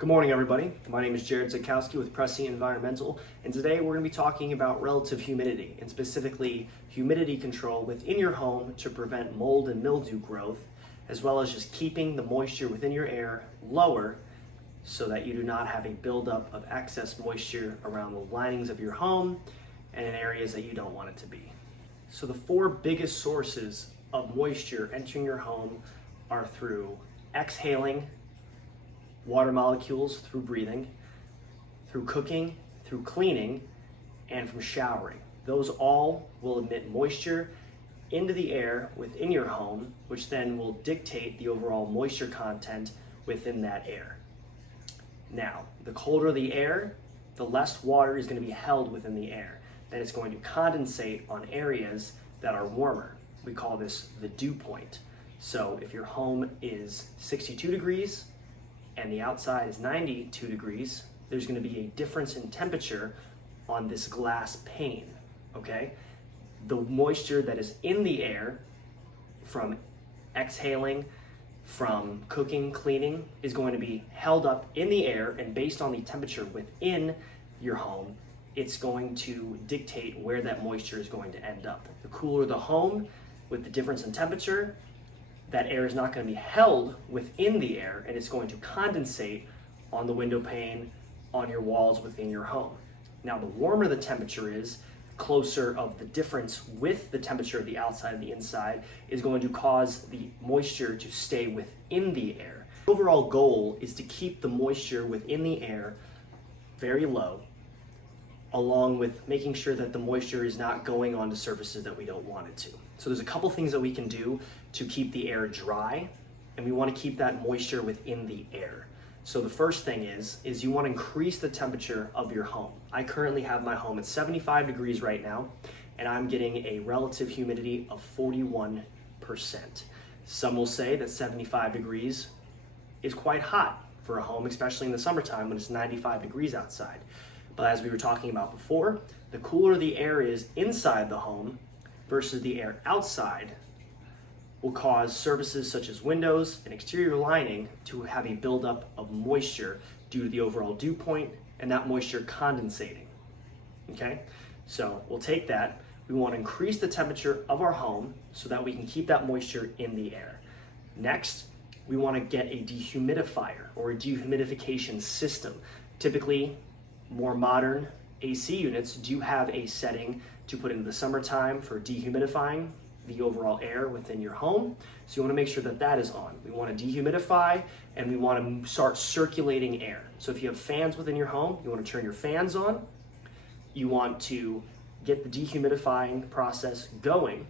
Good morning, everybody. My name is Jared Zakowski with Prescient Environmental, and today we're going to be talking about relative humidity, and specifically humidity control within your home to prevent mold and mildew growth, as well as just keeping the moisture within your air lower so that you do not have a buildup of excess moisture around the linings of your home and in areas that you don't want it to be. So the four biggest sources of moisture entering your home are through exhaling water molecules through breathing, through cooking, through cleaning, and from showering. Those all will emit moisture into the air within your home, which then will dictate the overall moisture content within that air. Now, the colder the air, the less water is going to be held within the air. Then it's going to condensate on areas that are warmer. We call this the dew point. So if your home is 62 degrees, and the outside is 92 degrees, there's going to be a difference in temperature on this glass pane, okay? The moisture that is in the air from exhaling, from cooking, cleaning, is going to be held up in the air, and based on the temperature within your home, it's going to dictate where that moisture is going to end up. The cooler the home, with the difference in temperature, that air is not going to be held within the air, and it's going to condensate on the window pane, on your walls within your home. Now, the warmer the temperature is, closer of the difference with the temperature of the outside and the inside is going to cause the moisture to stay within the air. The overall goal is to keep the moisture within the air very low, along with making sure that the moisture is not going onto surfaces that we don't want it to. So there's a couple things that we can do to keep the air dry, and we want to keep that moisture within the air. So the first thing is you want to increase the temperature of your home. I currently have my home at 75 degrees right now, and I'm getting a relative humidity of 41%. Some will say that 75 degrees is quite hot for a home, especially in the summertime when it's 95 degrees outside. But as we were talking about before, the cooler the air is inside the home versus the air outside will cause surfaces such as windows and exterior lining to have a buildup of moisture due to the overall dew point and that moisture condensating. Okay, so we'll take that. We want to increase the temperature of our home so that we can keep that moisture in the air. Next, we want to get a dehumidifier or a dehumidification system. Typically, more modern AC units do have a setting to put into the summertime for dehumidifying the overall air within your home. So you want to make sure that that is on. We want to dehumidify, and we want to start circulating air. So if you have fans within your home, you want to turn your fans on. You want to get the dehumidifying process going,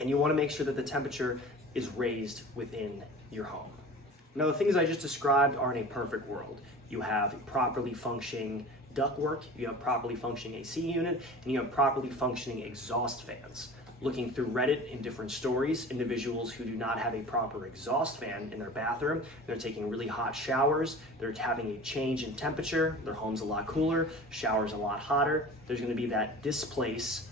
and you want to make sure that the temperature is raised within your home. Now, the things I just described are in a perfect world. You have properly functioning ductwork, you have properly functioning AC unit, and you have properly functioning exhaust fans. Looking through Reddit in different stories, individuals who do not have a proper exhaust fan in their bathroom, they're taking really hot showers, they're having a change in temperature, their home's a lot cooler, shower's a lot hotter. There's going to be that displace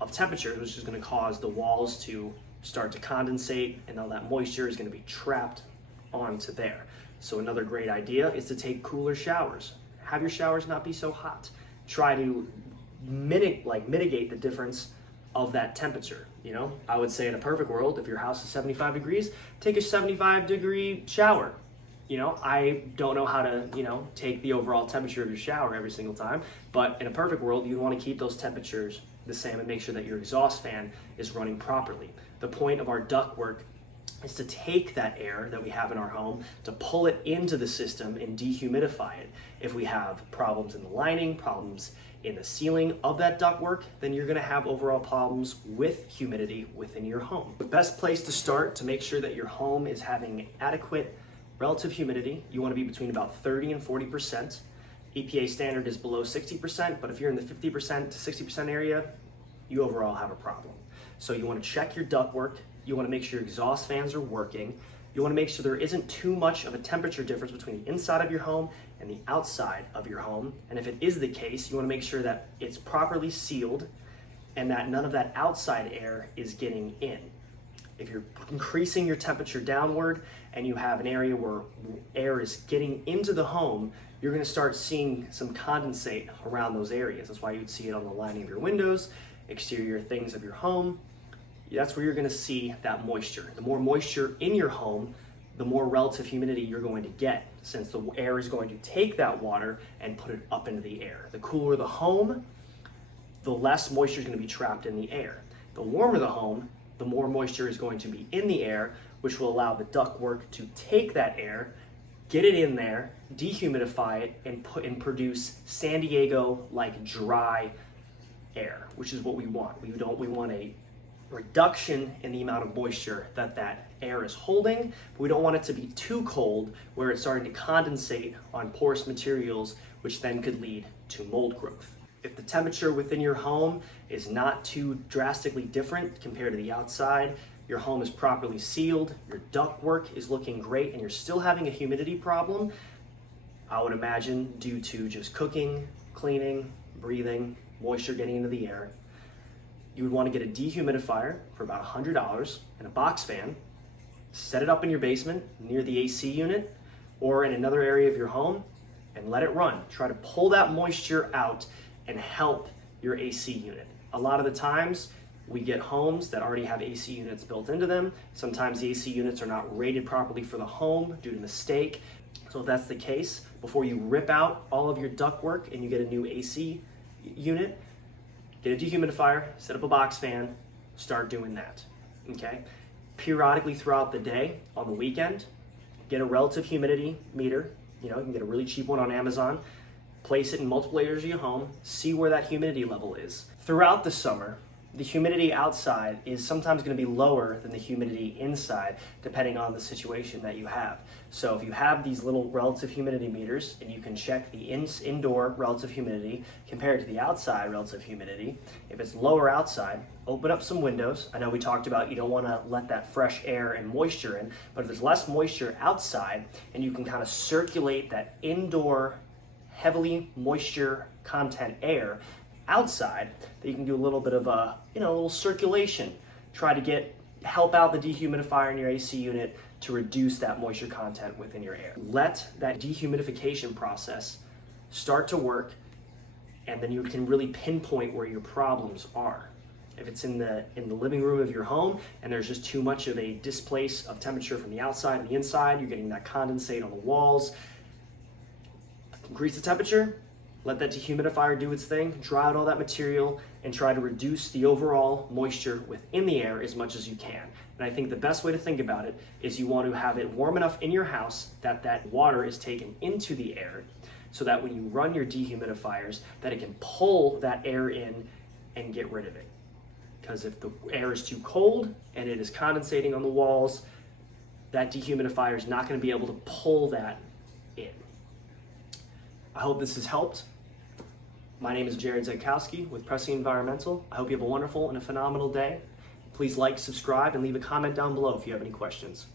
of temperature, which is going to cause the walls to start to condensate, and all that moisture is going to be trapped onto there. So another great idea is to take cooler showers. Have your showers not be so hot. Try to mitigate the difference of that temperature. You know, I would say in a perfect world, if your house is 75 degrees, take a 75-degree shower. You know, I don't know how to, take the overall temperature of your shower every single time, but in a perfect world, you want to keep those temperatures the same and make sure that your exhaust fan is running properly. The point of our ductwork is to take that air that we have in our home, to pull it into the system and dehumidify it. If we have problems in the lining, problems in the ceiling of that ductwork, then you're gonna have overall problems with humidity within your home. The best place to start to make sure that your home is having adequate relative humidity, you wanna be between about 30 and 40%. EPA standard is below 60%, but if you're in the 50% to 60% area, you overall have a problem. So you wanna check your ductwork, you want to make sure your exhaust fans are working. You want to make sure there isn't too much of a temperature difference between the inside of your home and the outside of your home. And if it is the case, you want to make sure that it's properly sealed and that none of that outside air is getting in. If you're increasing your temperature downward and you have an area where air is getting into the home, you're going to start seeing some condensate around those areas. That's why you'd see it on the lining of your windows, exterior things of your home. That's where you're going to see that moisture. The more moisture in your home, the more relative humidity you're going to get, since the air is going to take that water and put it up into the air. The cooler the home, the less moisture is going to be trapped in the air. The warmer the home, the more moisture is going to be in the air, which will allow the ductwork to take that air, get it in there, dehumidify it, and produce San Diego-like dry air, which is what we want. We want a reduction in the amount of moisture that air is holding, but we don't want it to be too cold where it's starting to condensate on porous materials, which then could lead to mold growth. If the temperature within your home is not too drastically different compared to the outside, your home is properly sealed, your ductwork is looking great, and you're still having a humidity problem, I would imagine due to just cooking, cleaning, breathing, moisture getting into the air, you would want to get a dehumidifier for about $100 and a box fan, set it up in your basement near the AC unit or in another area of your home, and let it run. Try to pull that moisture out and help your AC unit. A lot of the times we get homes that already have AC units built into them. Sometimes the AC units are not rated properly for the home due to mistake. So if that's the case, before you rip out all of your ductwork and you get a new AC unit, get a dehumidifier, set up a box fan, start doing that, okay? Periodically throughout the day, on the weekend, get a relative humidity meter. You know, you can get a really cheap one on Amazon, place it in multiple areas of your home, see where that humidity level is. Throughout the summer, the humidity outside is sometimes going to be lower than the humidity inside, depending on the situation that you have. So if you have these little relative humidity meters and you can check the indoor relative humidity compared to the outside relative humidity, if it's lower outside, open up some windows. I know we talked about you don't want to let that fresh air and moisture in, but if there's less moisture outside and you can kind of circulate that indoor heavily moisture content air outside, that you can do a little bit of a little circulation, try to help out the dehumidifier in your AC unit to reduce that moisture content within your air. Let that dehumidification process start to work, and then you can really pinpoint where your problems are. If it's in the living room of your home and there's just too much of a displace of temperature from the outside to the inside, you're getting that condensate on the walls, increase the temperature, let that dehumidifier do its thing, dry out all that material, and try to reduce the overall moisture within the air as much as you can. And I think the best way to think about it is you want to have it warm enough in your house that that water is taken into the air, so that when you run your dehumidifiers, that it can pull that air in and get rid of it. Because if the air is too cold and it is condensating on the walls, that dehumidifier is not going to be able to pull that in. I hope this has helped. My name is Jared Zekowski with Pressing Environmental. I hope you have a wonderful and a phenomenal day. Please like, subscribe, and leave a comment down below if you have any questions.